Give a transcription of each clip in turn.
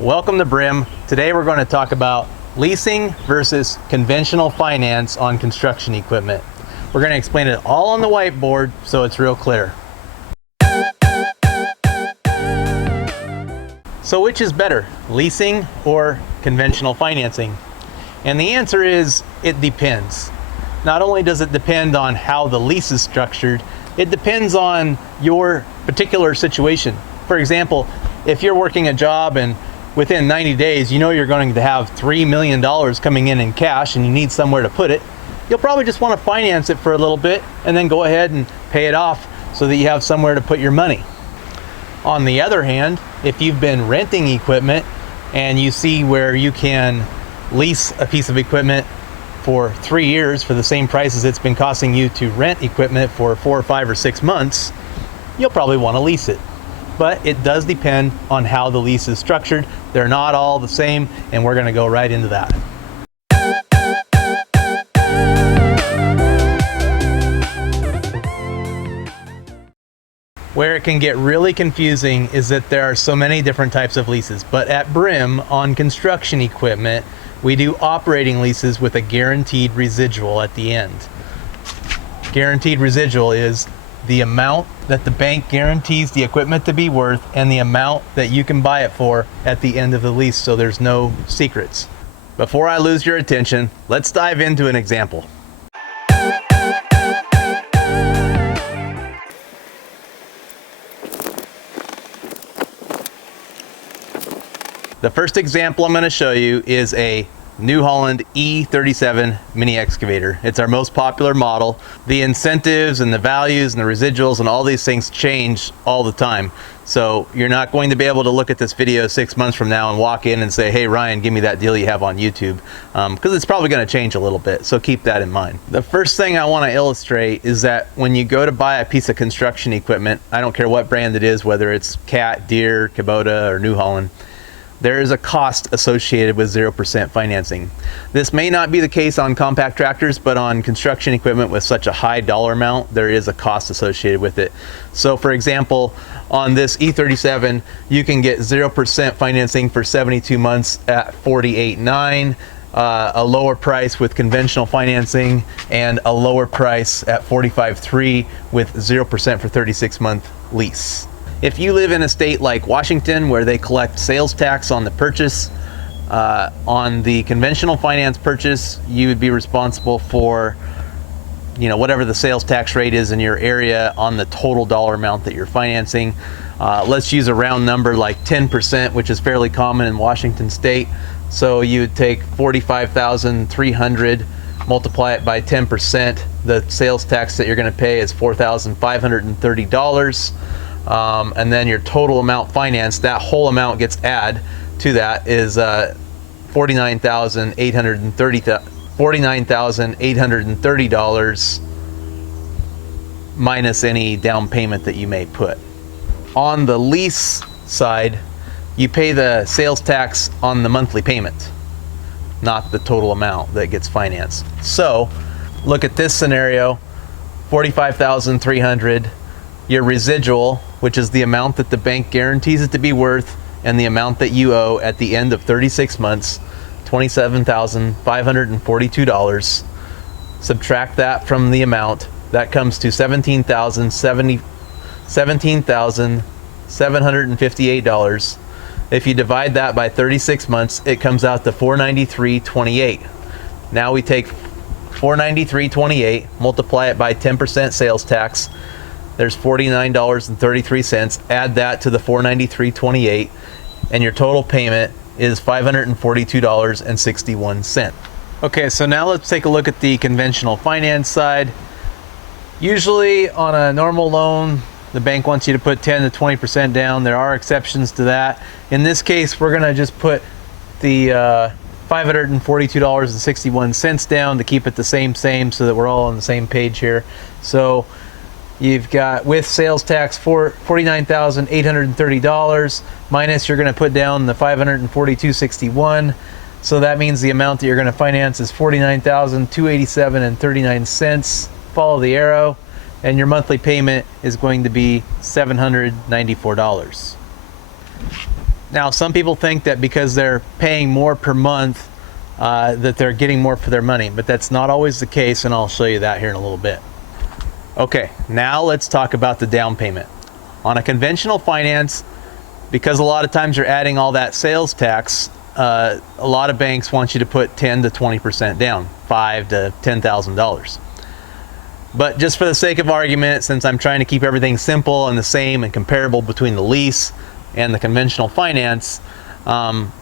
Welcome to Brim. Today we're going to talk about leasing versus conventional finance on construction equipment. We're going to explain it all on the whiteboard so it's real clear. So which is better, leasing or conventional financing? And the answer is it depends. Not only does it depend on how the lease is structured, it depends on your particular situation. For example, if you're working a job and within 90 days, you know you're going to have $3 million coming in cash and you need somewhere to put it, you'll probably just want to finance it for a little bit and then go ahead and pay it off so that you have somewhere to put your money. On the other hand, if you've been renting equipment and you see where you can lease a piece of equipment for 3 years for the same price as it's been costing you to rent equipment for 4 or 5 or 6 months, you'll probably want to lease it. But it does depend on how the lease is structured. They're not all the same, and we're going to go right into that. Where it can get really confusing is that there are so many different types of leases. But at Brim, on construction equipment, we do operating leases with a guaranteed residual at the end. Guaranteed residual is the amount that the bank guarantees the equipment to be worth and the amount that you can buy it for at the end of the lease, so there's no secrets. Before I lose your attention, let's dive into an example. The first example I'm going to show you is a New Holland E37 mini excavator. It's our most popular model. The incentives and the values and the residuals and all these things change all the time. So you're not going to be able to look at this video 6 months from now and walk in and say, hey Ryan, give me that deal you have on YouTube, because it's probably going to change a little bit. So keep that in mind. The first thing I want to illustrate is that when you go to buy a piece of construction equipment, I don't care what brand it is, whether it's Cat, Deere, Kubota, or New Holland, there is a cost associated with 0% financing. This may not be the case on compact tractors, but on construction equipment with such a high dollar amount, there is a cost associated with it. So for example, on this E37, you can get 0% financing for 72 months at $48,900, a lower price with conventional financing, and a lower price at $45,300 with 0% for 36-month lease. If you live in a state like Washington where they collect sales tax on the purchase, on the conventional finance purchase, you would be responsible for, whatever the sales tax rate is in your area on the total dollar amount that you're financing. Let's use a round number like 10%, which is fairly common in Washington state. So you would take $45,300, multiply it by 10%. The sales tax that you're going to pay is $4,530. And then your total amount financed, that whole amount gets added to that, is $49,830 minus any down payment that you may put. On the lease side, you pay the sales tax on the monthly payment, not the total amount that gets financed. So look at this scenario, $45,300. Your residual, which is the amount that the bank guarantees it to be worth, and the amount that you owe at the end of 36 months, $27,542. Subtract that from the amount, that comes to $17,758. If you divide that by 36 months, it comes out to $493.28. Now we take $493.28, multiply it by 10% sales tax. There's $49.33. Add that to the $493.28, and your total payment is $542.61. Okay, so now let's take a look at the conventional finance side. Usually on a normal loan, the bank wants you to put 10 to 20% down. There are exceptions to that. In this case, we're gonna just put the $542.61 down to keep it the same so that we're all on the same page here. So you've got, with sales tax, $49,830 minus, you're going to put down the $542.61. So that means the amount that you're going to finance is $49,287.39. Follow the arrow, and your monthly payment is going to be $794. Now, some people think that because they're paying more per month, that they're getting more for their money, but that's not always the case, and I'll show you that here in a little bit. Okay, now let's talk about the down payment. On a conventional finance, because a lot of times you're adding all that sales tax, a lot of banks want you to put 10 to 20% down, $5,000 to $10,000. But just for the sake of argument, since I'm trying to keep everything simple and the same and comparable between the lease and the conventional finance,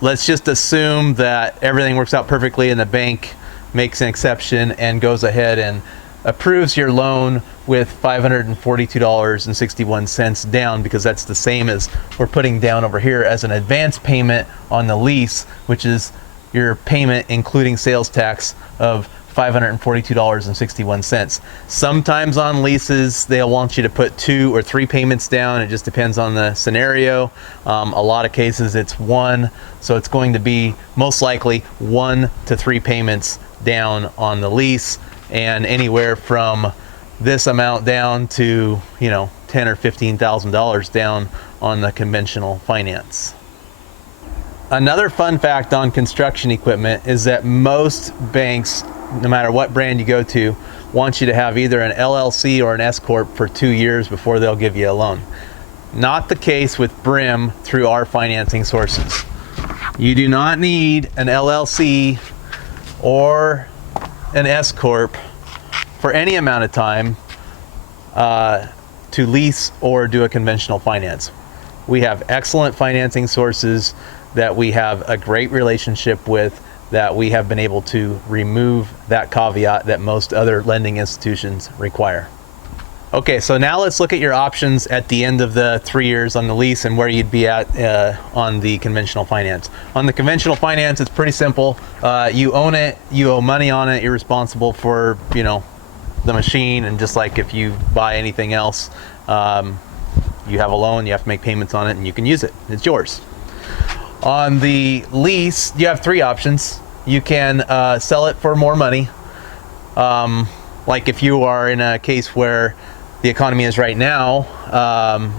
let's just assume that everything works out perfectly and the bank makes an exception and goes ahead and approves your loan with $542.61 down, because that's the same as we're putting down over here as an advance payment on the lease, which is your payment including sales tax of $542.61. Sometimes on leases they'll want you to put 2 or 3 payments down. It just depends on the scenario. A lot of cases it's 1, so it's going to be most likely 1 to 3 payments down on the lease, and anywhere from this amount down to, you know, $10,000 or $15,000 down on the conventional finance. Another fun fact on construction equipment is that most banks, no matter what brand you go to, want you to have either an LLC or an S Corp for 2 years before they'll give you a loan. Not the case with Brim through our financing sources. You do not need an LLC or an S Corp for any amount of time to lease or do a conventional finance. We have excellent financing sources that we have a great relationship with, that we have been able to remove that caveat that most other lending institutions require. Okay, so now let's look at your options at the end of the 3 years on the lease and where you'd be at on the conventional finance. On the conventional finance, it's pretty simple. You own it, you owe money on it, you're responsible for, you know, the machine, and just like if you buy anything else, you have a loan, you have to make payments on it, and you can use it. It's yours. On the lease, you have 3 options. You can sell it for more money. Like if you are in a case where the economy is right now,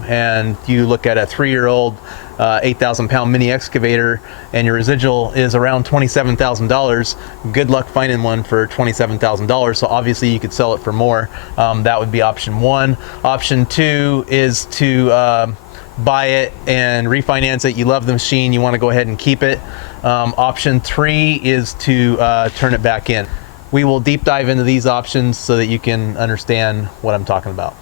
and you look at a 3-year-old 8,000-pound mini excavator and your residual is around $27,000, good luck finding one for $27,000. So obviously you could sell it for more. That would be option 1. Option 2 is to buy it and refinance it. You love the machine, you want to go ahead and keep it. Option 3 is to turn it back in. We will deep dive into these options so that you can understand what I'm talking about.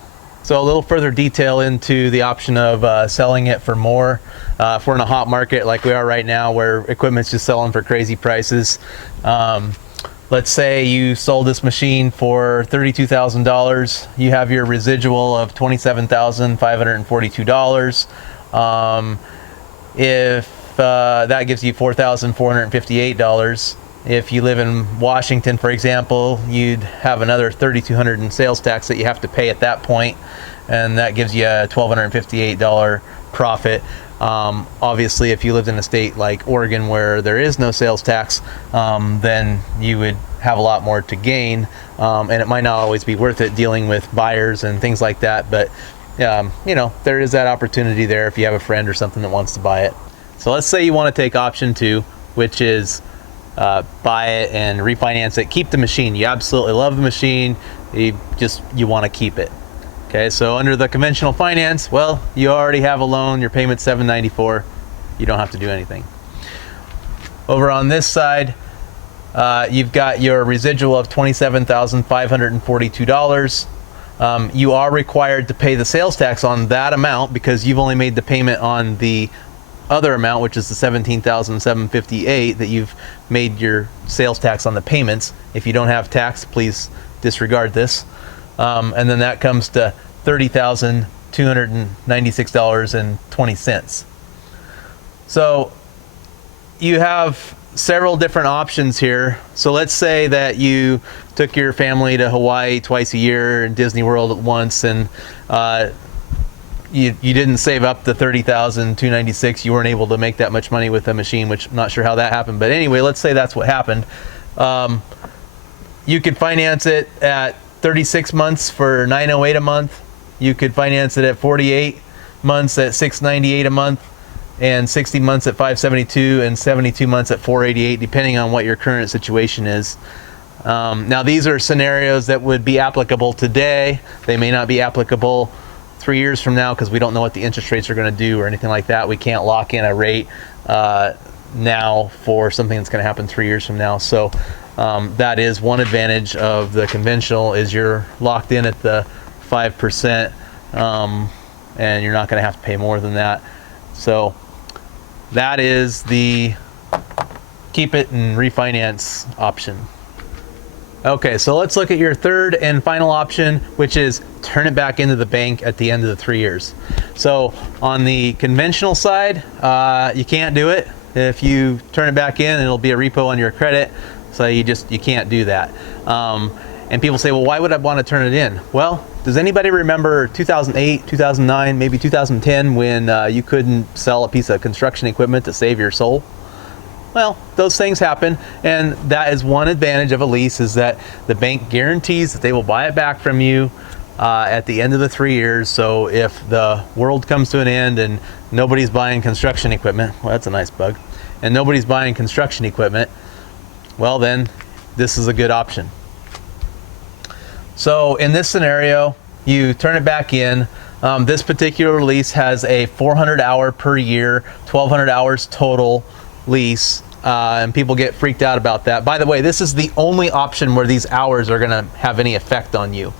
So a little further detail into the option of selling it for more. If we're in a hot market like we are right now, where equipment's just selling for crazy prices, let's say you sold this machine for $32,000. You have your residual of $27,542. If that gives you $4,458. If you live in Washington, for example, you'd have another $3,200 in sales tax that you have to pay at that point, and that gives you a $1,258 profit. Obviously, if you lived in a state like Oregon where there is no sales tax, then you would have a lot more to gain, and it might not always be worth it dealing with buyers and things like that, but you know, there is that opportunity there if you have a friend or something that wants to buy it. So let's say you want to take option 2, which is buy it and refinance it, keep the machine. You absolutely love the machine, you want to keep it. Okay, so under the conventional finance, well, you already have a loan, your payment's $794, you don't have to do anything. Over on this side, you've got your residual of $27,542. You are required to pay the sales tax on that amount because you've only made the payment on the other amount, which is the $17,758 that you've made your sales tax on the payments. If you don't have tax, please disregard this. And then that comes to $30,296.20. So you have several different options here. So let's say that you took your family to Hawaii twice a year and Disney World at once, and you didn't save up the $30,296. You weren't able to make that much money with the machine, which I'm not sure how that happened. But anyway, let's say that's what happened. You could finance it at 36 months for $908 a month. You could finance it at 48 months at $698 a month. and 60 months at 572 and 72 months at 488, depending on what your current situation is. Now these are scenarios that would be applicable today. They may not be applicable 3 years from now because we don't know what the interest rates are going to do or anything like that. We can't lock in a rate now for something that's going to happen 3 years from now. So that is one advantage of the conventional, is you're locked in at the 5%, and you're not going to have to pay more than that. So that is the keep it and refinance option. Okay, so let's look at your third and final option, which is turn it back into the bank at the end of the 3 years. So on the conventional side, you can't do it. If you turn it back in, it'll be a repo on your credit. So you can't do that. And people say, well, why would I want to turn it in? Well, does anybody remember 2008, 2009, maybe 2010 when you couldn't sell a piece of construction equipment to save your soul? Well, those things happen, and that is one advantage of a lease, is that the bank guarantees that they will buy it back from you at the end of the 3 years. So if the world comes to an end and nobody's buying construction equipment, well, that's a nice bug, and nobody's buying construction equipment, well, then this is a good option. So in this scenario, you turn it back in. This particular lease has a 400 hour per year, 1,200 hours total lease, and people get freaked out about that. By the way, this is the only option where these hours are going to have any effect on you.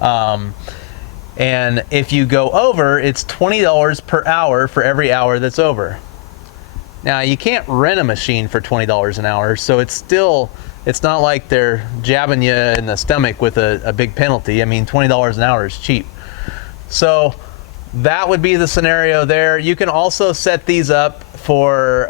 And if you go over, it's $20 per hour for every hour that's over. Now, you can't rent a machine for $20 an hour, so it's not like they're jabbing you in the stomach with a big penalty. I mean, $20 an hour is cheap. So that would be the scenario there. You can also set these up for,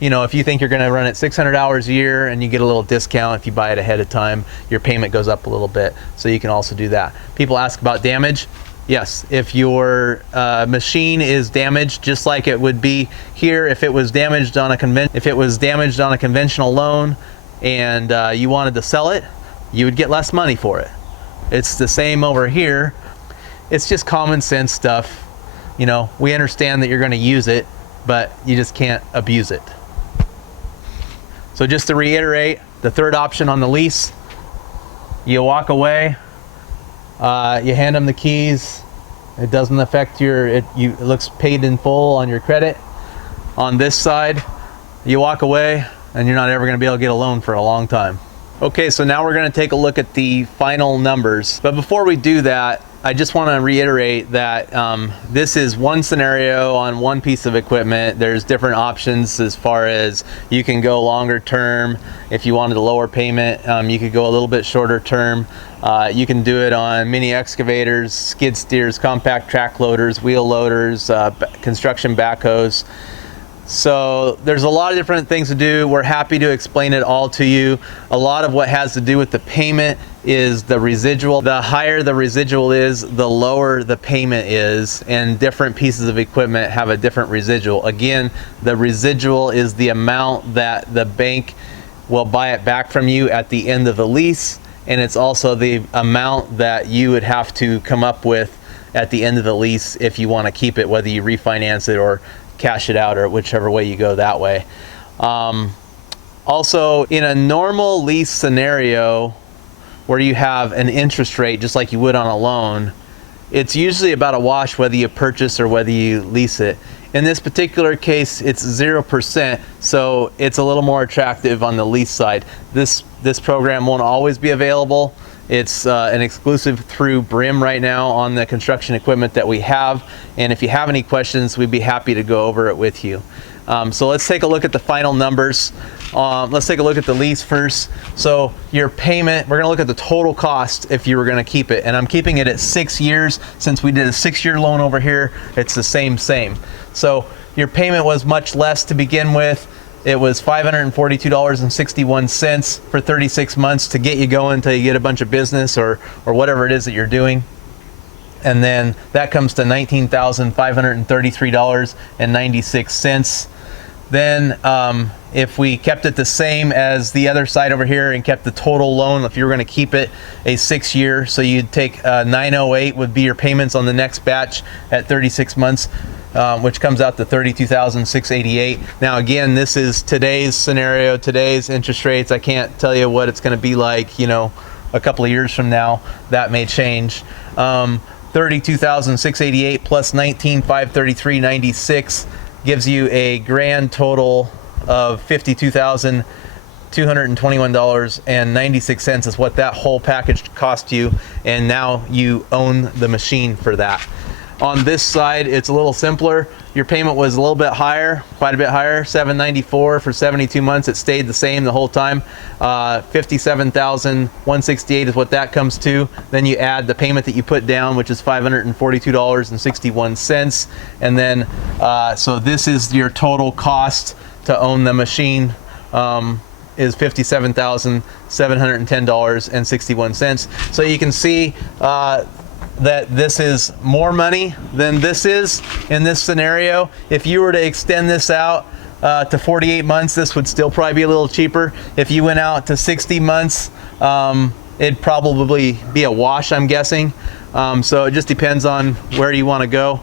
if you think you're going to run it 600 hours a year and you get a little discount if you buy it ahead of time, your payment goes up a little bit. So you can also do that. People ask about damage. Yes, if your machine is damaged, just like it would be here, if it was damaged on a conventional loan and you wanted to sell it, you would get less money for it. It's the same over here. It's just common sense stuff. We understand that you're going to use it, but you just can't abuse it. So just to reiterate, the third option on the lease, you walk away, you hand them the keys. It doesn't affect it looks paid in full on your credit. On this side, you walk away and you're not ever going to be able to get a loan for a long time. Okay, so now we're going to take a look at the final numbers. But before we do that, I just want to reiterate that this is one scenario on one piece of equipment. There's different options as far as you can go longer term. If you wanted a lower payment, you could go a little bit shorter term. You can do it on mini excavators, skid steers, compact track loaders, wheel loaders, construction backhoes. So there's a lot of different things to do. We're happy to explain it all to you. A lot of what has to do with the payment is the residual. The higher the residual is, the lower the payment is, and different pieces of equipment have a different residual. Again, the residual is the amount that the bank will buy it back from you at the end of the lease, and it's also the amount that you would have to come up with at the end of the lease if you want to keep it, whether you refinance it or cash it out, or whichever way you go that way. Also, in a normal lease scenario where you have an interest rate just like you would on a loan, it's usually about a wash whether you purchase or whether you lease it. In this particular case, it's 0%, so it's a little more attractive on the lease side. This program won't always be available. It's an exclusive through Brim right now on the construction equipment that we have. And if you have any questions, we'd be happy to go over it with you. So let's take a look at the final numbers. Let's take a look at the lease first. So your payment, we're gonna look at the total cost if you were gonna keep it. And I'm keeping it at 6 years. Since we did a 6-year loan over here, it's the same. So your payment was much less to begin with. It was $542.61 for 36 months to get you going until you get a bunch of business or whatever it is that you're doing. And then that comes to $19,533.96. Then if we kept it the same as the other side over here and kept the total loan, if you were going to keep it a 6-year, so you'd take 908 would be your payments on the next batch at 36 months. which comes out to $32,688. Now again, this is today's scenario, today's interest rates. I can't tell you what it's going to be like, you know, a couple of years from now. That may change. $32,688 plus $19,533.96 gives you a grand total of $52,221.96 is what that whole package cost you, and now you own the machine for that. On this side, it's a little simpler. Your payment was a little bit higher, quite a bit higher, $794 for 72 months. It stayed the same the whole time. $57,168 is what that comes to. Then you add the payment that you put down, which is $542.61. And then, so this is your total cost to own the machine. Is $57,710.61. So you can see that this is more money than this is in this scenario. If you were to extend this out to 48 months, this would still probably be a little cheaper. If you went out to 60 months, it'd probably be a wash, I'm guessing. So it just depends on where you want to go.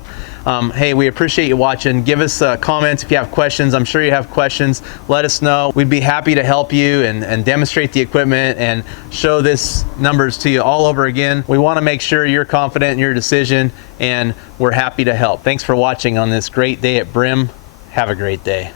Hey, we appreciate you watching. Give us comments if you have questions. I'm sure you have questions. Let us know. We'd be happy to help you and demonstrate the equipment and show this numbers to you all over again. We want to make sure you're confident in your decision, and we're happy to help. Thanks for watching on this great day at Brim. Have a great day.